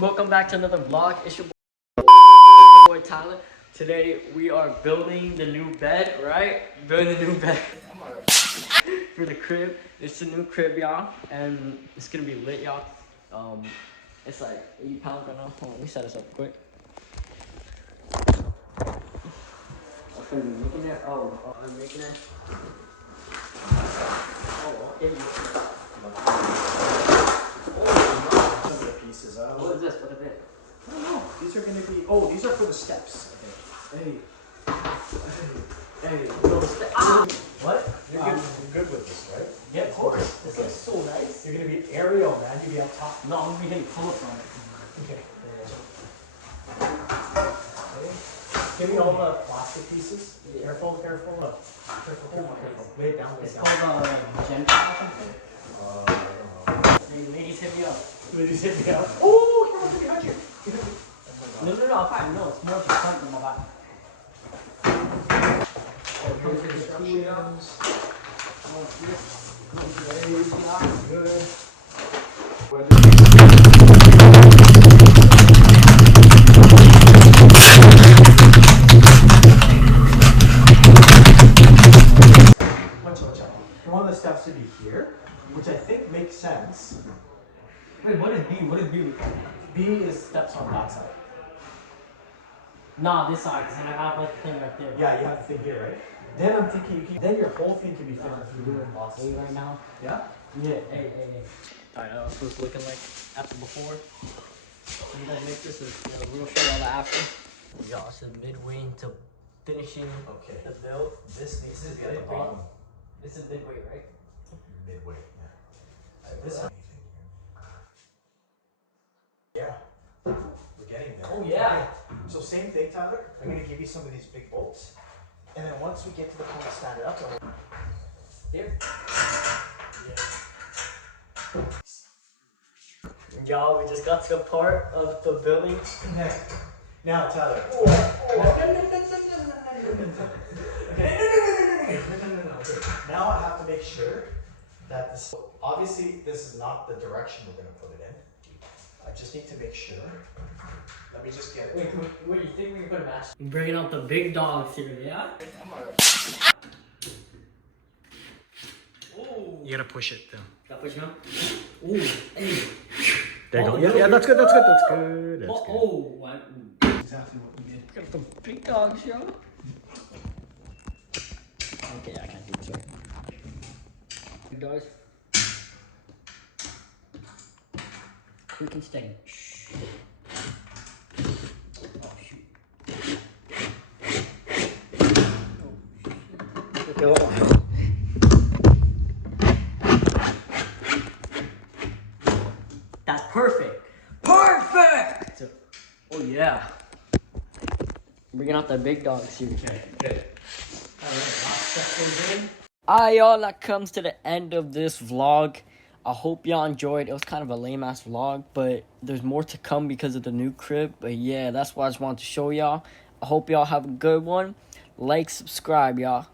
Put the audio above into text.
welcome back to another vlog. It's your boy Tyler. Today we are building the new bed, right? Building the new bed for the crib. It's a new crib, y'all, and it's gonna be lit, y'all. It's like 80 pounds right now. Hold on, let me set this up quick. I'm gonna be making it. Oh, I'm making it. Oh, okay. Some of the pieces. What is this? What is it? I don't know. These are gonna be. Oh, these are for the steps. Okay. Hey. What? You're good with this, right? Yeah, of course. This is so nice. You're gonna be aerial, man. You'll be up top. No, I'm gonna be hitting pull-ups on it. Okay. Give me all the plastic pieces. Yeah. Careful. Careful. Careful. Lay it down. It's called Gen or something. Hey, ladies, hit me up. Ladies, hit me up. Oh, careful behind you. No, I'm fine. No, it's more of the front than the back. Here's the instructions. Good. Watch out. You want the steps to be here, which I think makes sense. Wait, what is B? What is B? B is steps on that side. Nah, this side, because then I have like the thing right there. Yeah, you have the thing here, right? Then I'm thinking then your whole thing can be fitted if you're doing lots of Right now? Yeah? Yeah, hey. Alright, that's what it's looking like after before. So you guys make this, we'll show y'all the after. Y'all, it's midway into finishing the build. This needs to be at the bottom. This is midway, right? Midway, yeah. This yeah. We're getting there. Oh yeah. So same thing, Tyler. I'm gonna give you some of these big bolts. And then once we get to the point to stand it up, Here? Y'all, we just got to a part of the building. Now, Tyler. Now I have to make sure that this. Obviously, this is not the direction we're gonna put it in. I just need to make sure. Let me just get it. Wait, what do you think we can put a match? We're bringing out the big dogs here, yeah? Ooh. You gotta push it though. Got push him? Ooh, hey. There you go. Oh, Yeah, that's good. That's good. That's good. That's good. Oh, what? Exactly what we did. Got the big dogs, yo. Okay, I can't do this right. Big dogs. Quick and steady. Shh. Oh, shoot. Okay, hold on. That's perfect. Perfect! Oh, yeah. Bringing out the big dogs here. Okay, good. Alright, y'all, that comes to the end of this vlog. I hope y'all enjoyed. It was kind of a lame-ass vlog, but there's more to come because of the new crib. But yeah, that's what I just wanted to show y'all. I hope y'all have a good one. Like, subscribe, y'all.